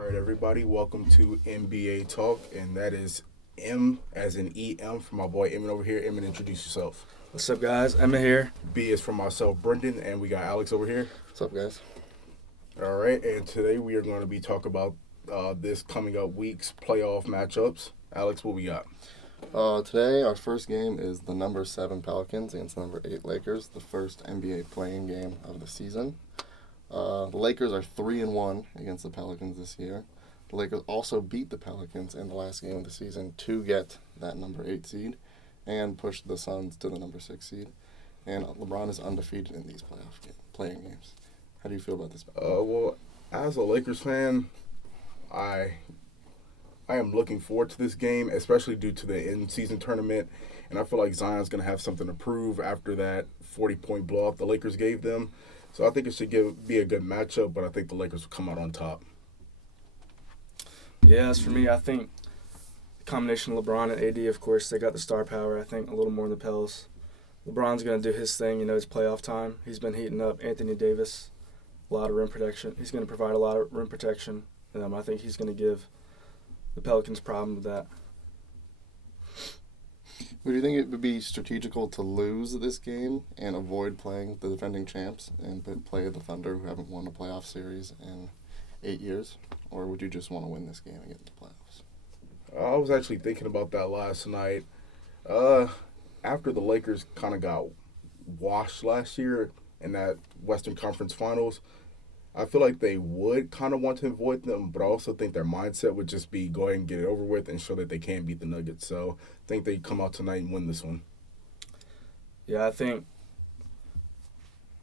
All right, everybody, welcome to NBA Talk, and that is M as in EM for my boy Emmit over here. Emmit, introduce yourself. What's up, guys? Emmit here. B is for myself, Brendan, and we got Alex over here. What's up, guys? All right, and today we are going to be talking about this coming up week's playoff matchups. Alex, what we got? Today, our first game is the number 7 Pelicans against the number 8 Lakers, the first NBA playing game of the season. The Lakers are 3-1 against the Pelicans this year. The Lakers also beat the Pelicans in the last game of the season to get that number 8 seed and push the Suns to the number 6 seed. And LeBron is undefeated in these playing games. How do you feel about this? Well, as a Lakers fan, I am looking forward to this game, especially due to the in-season tournament. And I feel like Zion's going to have something to prove after that 40-point blowout the Lakers gave them. So I think it should be a good matchup, but I think the Lakers will come out on top. Yeah, as for me, I think the combination of LeBron and AD, of course, they got the star power, I think, a little more than the Pels. LeBron's going to do his thing. It's playoff time. He's been heating up. Anthony Davis, a lot of rim protection. He's going to provide a lot of rim protection. I think he's going to give the Pelicans problem with that. Would you think it would be strategical to lose this game and avoid playing the defending champs and play the Thunder, who haven't won a playoff series in 8 years? Or would you just want to win this game and get into the playoffs? I was actually thinking about that last night. After the Lakers kind of got washed last year in that Western Conference Finals, I feel like they would kind of want to avoid them, but I also think their mindset would just be go ahead and get it over with and show that they can beat the Nuggets. So I think they come out tonight and win this one. Yeah, I think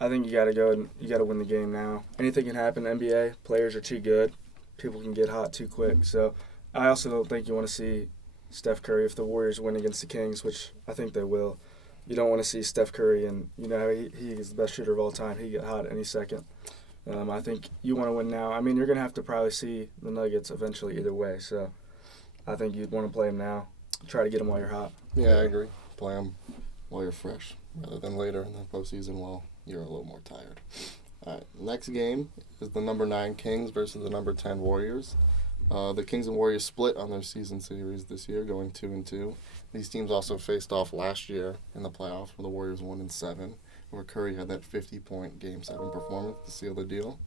you got to go and you got to win the game now. Anything can happen in the NBA. Players are too good. People can get hot too quick. So I also don't think you want to see Steph Curry if the Warriors win against the Kings, which I think they will. You don't want to see Steph Curry, and he is the best shooter of all time. He get hot any second. I think you want to win now. I mean, you're going to have to probably see the Nuggets eventually either way. So I think you'd want to play them now. Try to get them while you're hot. Yeah, I agree. Play them while you're fresh rather than later in the postseason while you're a little more tired. All right, next game is the number 9 Kings versus the number 10 Warriors. The Kings and Warriors split on their season series this year, going 2-2. These teams also faced off last year in the playoffs, where the Warriors won in 7. Where Curry had that 50-point Game 7 performance to seal the deal.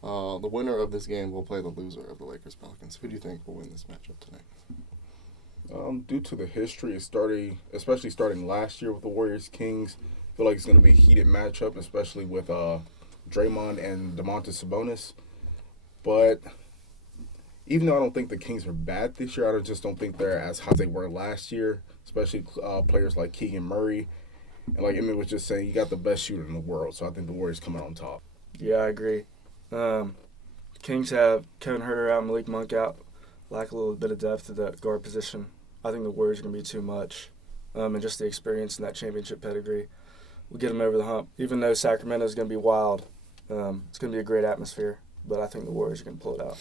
The winner of this game will play the loser of the Lakers-Pelicans. Who do you think will win this matchup tonight? Due to the history, especially starting last year with the Warriors-Kings, I feel like it's going to be a heated matchup, especially with Draymond and Domantas Sabonis. But even though I don't think the Kings are bad this year, I just don't think they're as hot as they were last year, especially players like Keegan Murray. And like Emmett was just saying, you got the best shooter in the world, so I think the Warriors come out on top. Yeah, I agree. Kings have Kevin Huerter out, Malik Monk out. Lack a little bit of depth at that guard position. I think the Warriors are going to be too much. And just the experience and that championship pedigree will get them over the hump. Even though Sacramento is going to be wild, it's going to be a great atmosphere. But I think the Warriors are going to pull it out.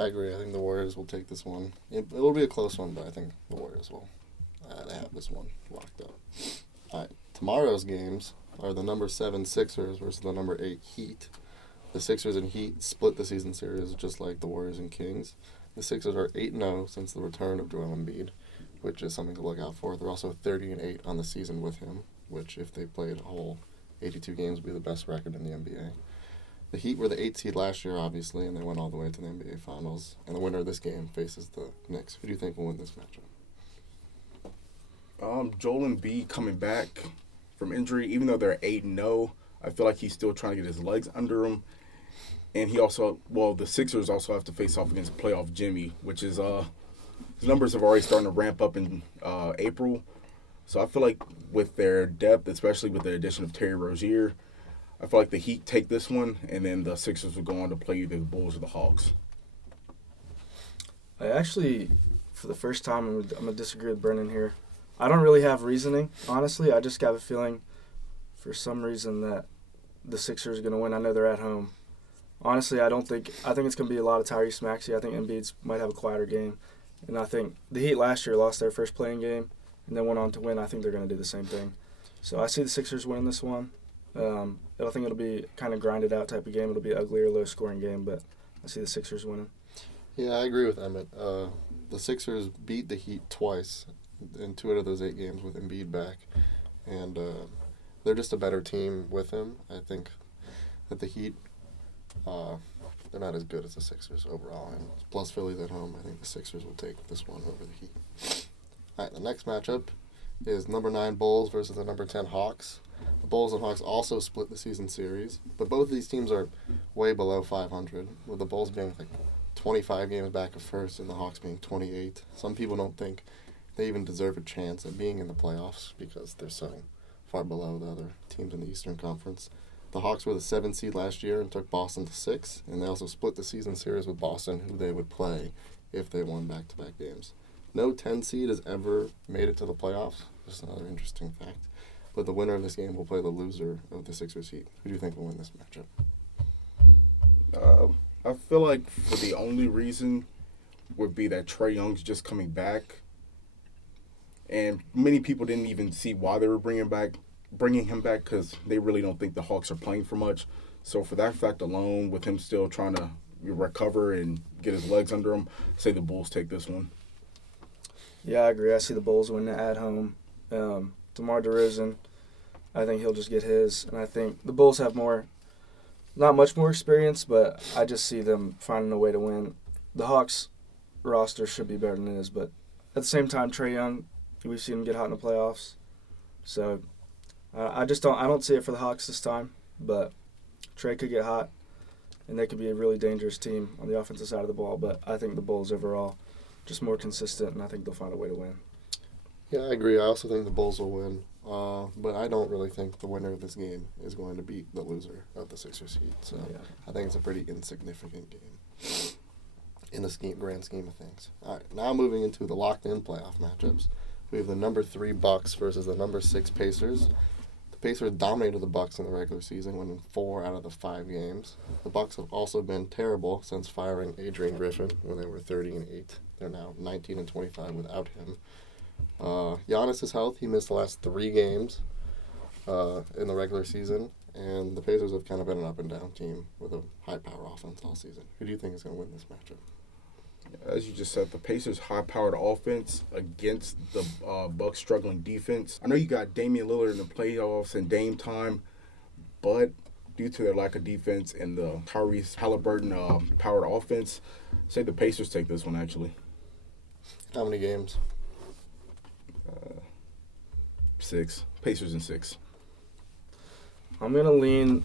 I agree. I think the Warriors will take this one. It'll be a close one, but I think the Warriors will. They have this one locked up. All right. Tomorrow's games are the number 7 Sixers versus the number 8 Heat. The Sixers and Heat split the season series just like the Warriors and Kings. The Sixers are 8-0 since the return of Joel Embiid, which is something to look out for. They're also 30-8 on the season with him, which if they played a whole 82 games would be the best record in the NBA. The Heat were the 8th seed last year, obviously, and they went all the way to the NBA Finals. And the winner of this game faces the Knicks. Who do you think will win this matchup? Joel Embiid coming back from injury, even though they're 8-0, I feel like he's still trying to get his legs under him. And the Sixers also have to face off against playoff Jimmy, which is, his numbers have already starting to ramp up in April. So I feel like with their depth, especially with the addition of Terry Rozier, I feel like the Heat take this one, and then the Sixers will go on to play either the Bulls or the Hawks. I actually, for the first time, I'm going to disagree with Brendan here. I don't really have reasoning, honestly. I just got a feeling for some reason that the Sixers are going to win. I know they're at home. Honestly, I think it's going to be a lot of Tyrese Maxey. I think Embiid might have a quieter game. And I think the Heat last year lost their first playing game and then went on to win. I think they're going to do the same thing. So I see the Sixers winning this one. I think it'll be kind of grinded out type of game. It'll be an uglier, low-scoring game, but I see the Sixers winning. Yeah, I agree with Emmett. The Sixers beat the Heat twice in 2 out of those 8 games with Embiid back, and they're just a better team with him. I think that the Heat, uh, they're not as good as the Sixers overall, and plus Philly's at home. I think the Sixers will take this one over the Heat. All right, the next matchup is number 9 Bulls versus the number 10 Hawks. The Bulls and Hawks also split the season series, but both of these teams are way below 500, with the Bulls being like 25 games back of first and the Hawks being 28. Some people don't think they even deserve a chance at being in the playoffs because they're so far below the other teams in the Eastern Conference. The Hawks were the 7th seed last year and took Boston to 6, and they also split the season series with Boston, who they would play if they won back-to-back games. No 10 seed has ever made it to the playoffs. Just another interesting fact. But the winner of this game will play the loser of the Sixers Heat. Who do you think will win this matchup? I feel like for the only reason would be that Trae Young's just coming back, and many people didn't even see why they were bringing him back because they really don't think the Hawks are playing for much. So for that fact alone, with him still trying to recover and get his legs under him, I say the Bulls take this one. Yeah, I agree. I see the Bulls winning at home. DeMar DeRozan, I think he'll just get his, and I think the Bulls have not much more experience, but I just see them finding a way to win. The Hawks roster should be better than it is, but at the same time, Trae Young, we've seen him get hot in the playoffs, so I don't see it for the Hawks this time, but Trae could get hot, and they could be a really dangerous team on the offensive side of the ball, but I think the Bulls overall just more consistent, and I think they'll find a way to win. Yeah, I agree. I also think the Bulls will win. But I don't really think the winner of this game is going to beat the loser of the Sixers Heat. So Yeah. I think it's a pretty insignificant game in the grand scheme of things. All right, now moving into the locked-in playoff matchups. We have the number 3 Bucks versus the number 6 Pacers. The Pacers dominated the Bucks in the regular season, winning 4 out of the 5 games. The Bucks have also been terrible since firing Adrian Griffin when they were 30-8. They're now 19-25 without him. Giannis' health. He missed the last 3 games in the regular season, and the Pacers have kind of been an up-and-down team with a high-power offense all season. Who do you think is going to win this matchup? As you just said, the Pacers' high-powered offense against the Bucks' struggling defense. I know you got Damian Lillard in the playoffs and Dame time, but due to their lack of defense and the Tyrese Halliburton powered offense, say the Pacers take this one, actually. How many games? 6. Pacers in 6. I'm gonna lean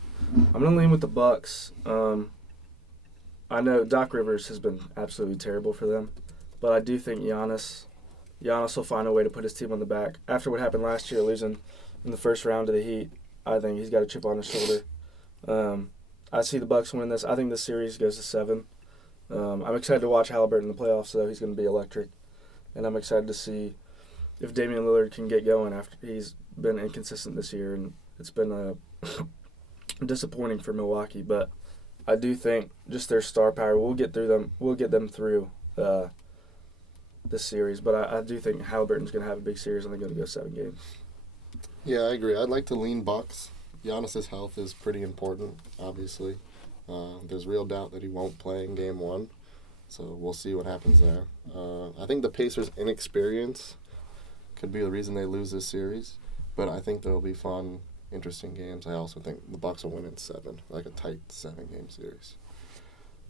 with the Bucks. I know Doc Rivers has been absolutely terrible for them, but I do think Giannis will find a way to put his team on the back. After what happened last year, losing in the first round to the Heat, I think he's got a chip on his shoulder. I see the Bucks win this. I think this series goes to 7. I'm excited to watch Halliburton in the playoffs, though. He's going to be electric, and I'm excited to see if Damian Lillard can get going after he's been inconsistent this year, and it's been disappointing for Milwaukee. But I do think just their star power will get them through this series. But I do think Halliburton's going to have a big series, and they're going to go 7 games. Yeah, I agree. I'd like to lean Bucks. Giannis' health is pretty important, obviously. There's real doubt that he won't play in Game 1, so we'll see what happens there. I think the Pacers' inexperience could be the reason they lose this series, but I think there will be fun, interesting games. I also think the Bucks will win in 7, like a tight 7-game series.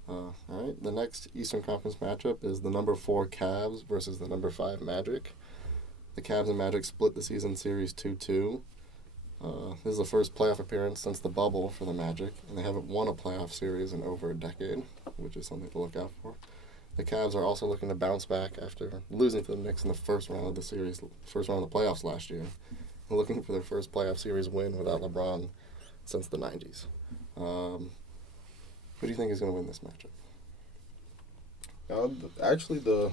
All right, the next Eastern Conference matchup is the number 4 Cavs versus the number 5 Magic. The Cavs and Magic split the season series 2-2. This is the first playoff appearance since the bubble for the Magic, and they haven't won a playoff series in over a decade, which is something to look out for. The Cavs are also looking to bounce back after losing to the Knicks in the first round of the playoffs last year. They're looking for their first playoff series win without LeBron since the 90s. Who do you think is going to win this matchup? Actually, the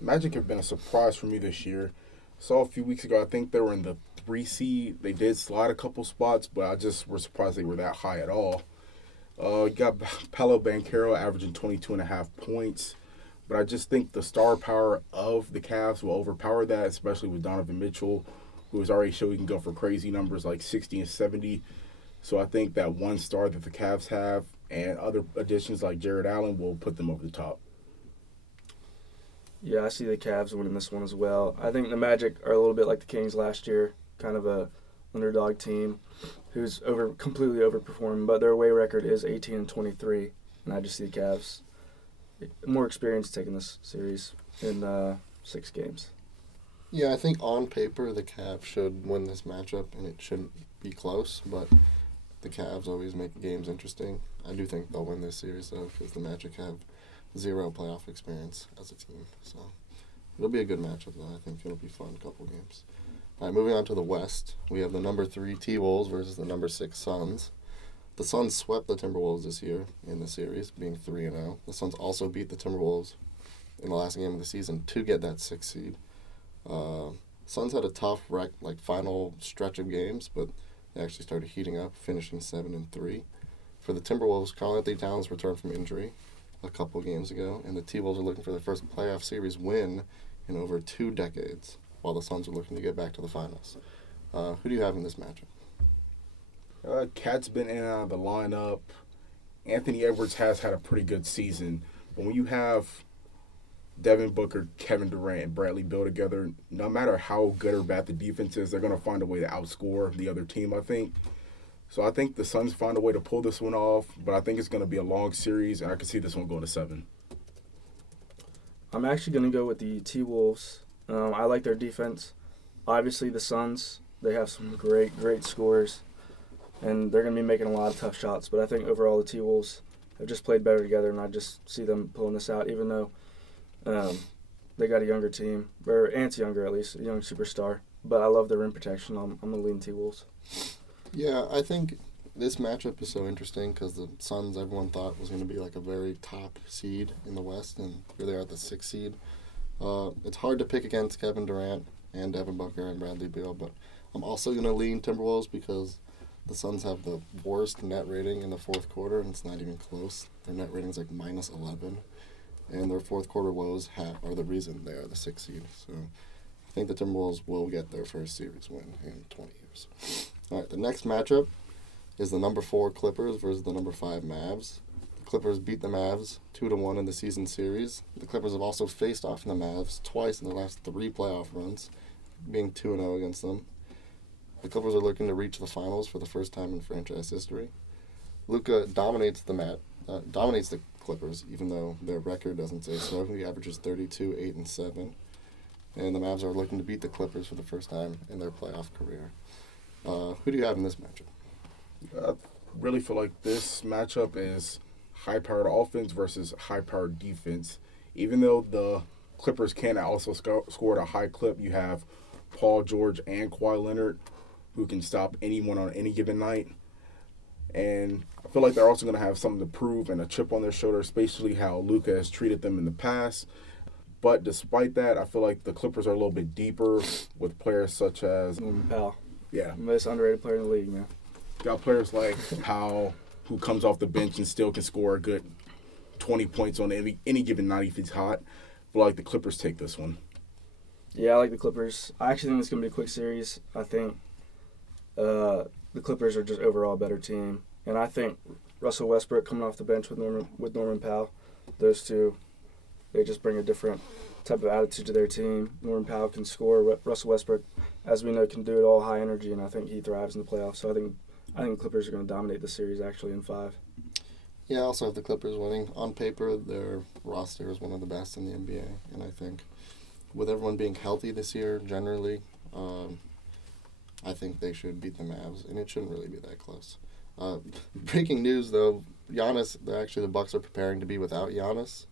Magic have been a surprise for me this year. Saw a few weeks ago, I think they were in the 3 seed. They did slide a couple spots, but I just was surprised they were that high at all. You got Paolo Banchero averaging 22.5 points, but I just think the star power of the Cavs will overpower that, especially with Donovan Mitchell, who has already shown he can go for crazy numbers like 60 and 70. So I think that one star that the Cavs have and other additions like Jared Allen will put them over the top. Yeah, I see the Cavs winning this one as well. I think the Magic are a little bit like the Kings last year, kind of a underdog team who's completely overperforming, but their away record is 18-23, and I just see the Cavs more experienced taking this series in 6 games. Yeah, I think on paper the Cavs should win this matchup, and it shouldn't be close, but the Cavs always make games interesting. I do think they'll win this series, though, because the Magic have 0 playoff experience as a team. So it'll be a good matchup, though. I think it'll be fun couple games. All right, moving on to the West, we have the number 3 T-Wolves versus the number 6 Suns. The Suns swept the Timberwolves this year in the series, being 3-0. The Suns also beat the Timberwolves in the last game of the season to get that 6th seed. Suns had a tough final stretch of games, but they actually started heating up, finishing 7-3. For the Timberwolves, Karl-Anthony Towns returned from injury a couple games ago, and the T-Wolves are looking for their first playoff series win in over 2 decades, while the Suns are looking to get back to the finals. Who do you have in this matchup? Cat's been in and out of the lineup. Anthony Edwards has had a pretty good season. But when you have Devin Booker, Kevin Durant, and Bradley Beal together, no matter how good or bad the defense is, they're going to find a way to outscore the other team, I think. So I think the Suns find a way to pull this one off, but I think it's going to be a long series, and I can see this one going to 7. I'm actually going to go with the T-Wolves. I like their defense. Obviously, the Suns, they have some great scorers, and they're going to be making a lot of tough shots. But I think overall the T-Wolves have just played better together, and I just see them pulling this out, even though they got a younger team, or Ant's younger at least, a young superstar. But I love their rim protection. I'm going to lean T-Wolves. Yeah, I think this matchup is so interesting because the Suns, everyone thought was going to be like a very top seed in the West, and here they are at the 6th seed. It's hard to pick against Kevin Durant and Devin Booker and Bradley Beal, but I'm also going to lean Timberwolves because the Suns have the worst net rating in the 4th quarter, and it's not even close. Their net rating is like -11, and their 4th quarter woes are the reason they are the 6th seed. So I think the Timberwolves will get their first series win in 20 years. All right, the next matchup is the number 4 Clippers versus the number 5 Mavs. The Clippers beat the Mavs 2-1 in the season series. The Clippers have also faced off in the Mavs twice in their last 3 playoff runs, being 2-0 against them. The Clippers are looking to reach the finals for the first time in franchise history. Luka dominates the Clippers, even though their record doesn't say so. He averages 32, 8, and 7. And the Mavs are looking to beat the Clippers for the first time in their playoff career. Who do you have in this matchup? I really feel like this matchup is high-powered offense versus high-powered defense. Even though the Clippers can also score at a high clip, you have Paul George and Kawhi Leonard who can stop anyone on any given night. And I feel like they're also going to have something to prove and a chip on their shoulder, especially how Luka has treated them in the past. But despite that, I feel like the Clippers are a little bit deeper with players such as Norman Powell. Yeah. Most underrated player in the league, man. Got players like Powell, who comes off the bench and still can score a good 20 points on any given night if he's hot. But like the Clippers take this one. Yeah, I like the Clippers. I actually think it's going to be a quick series. I think the Clippers are just overall a better team. And I think Russell Westbrook coming off the bench with Norman Powell, those two, they just bring a different type of attitude to their team. Norman Powell can score. Russell Westbrook, as we know, can do it all high energy, and I think he thrives in the playoffs. So I think the Clippers are going to dominate the series actually in 5. Yeah, I also have the Clippers winning. On paper, their roster is one of the best in the NBA, and I think with everyone being healthy this year, generally, I think they should beat the Mavs, and it shouldn't really be that close. Breaking news, though, the Bucks are preparing to be without Giannis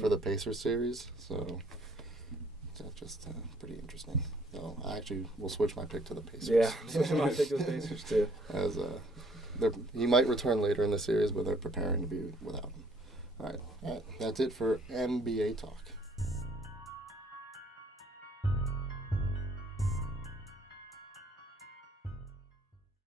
for the Pacers series, so that's just pretty interesting. So I actually will switch my pick to the Pacers. Yeah, switching my pick to the Pacers too. As he might return later in the series, but they're preparing to be without him. All right, that's it for NBA talk.